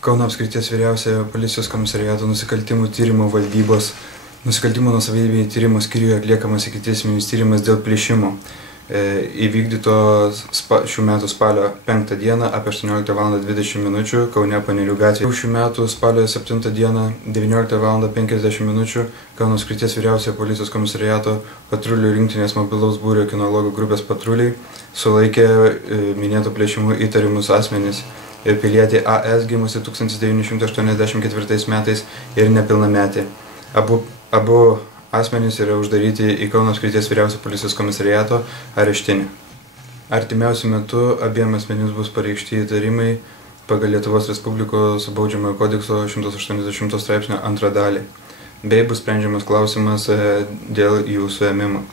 Kauno apskrities vyriausiojo policijos komisariato nusikaltimų tyrimo valdybos nusikaltimų nuosavybei tyrimo skyriuje atliekamas ikiteisminis tyrimas dėl plėšimo. Įvykdyto šių metų spalio 5 dieną apie 18:20 min. Kaune Panerių gatvėje. Šių metų spalio 7 dieną 19:50 min. Kauno apskrities vyriausiojo policijos komisariato patrulių rinktinės mobilaus būrio kinologų grupės patruliai sulaikė minėtų plėšimų įtarimus asmenys ir pilietį AS gimusi 1984 metais ir nepilnametį. Abu asmenys yra uždaryti į Kauno apskrities vyriausiojo policijos komisariato areštinę. Artimiausiu metu abiem asmenims bus pareikšti įtarimai pagal Lietuvos Respublikos baudžiamojo kodekso 180 straipsnio 2 dalį, bei bus sprendžiamas klausimas dėl jų suėmimo.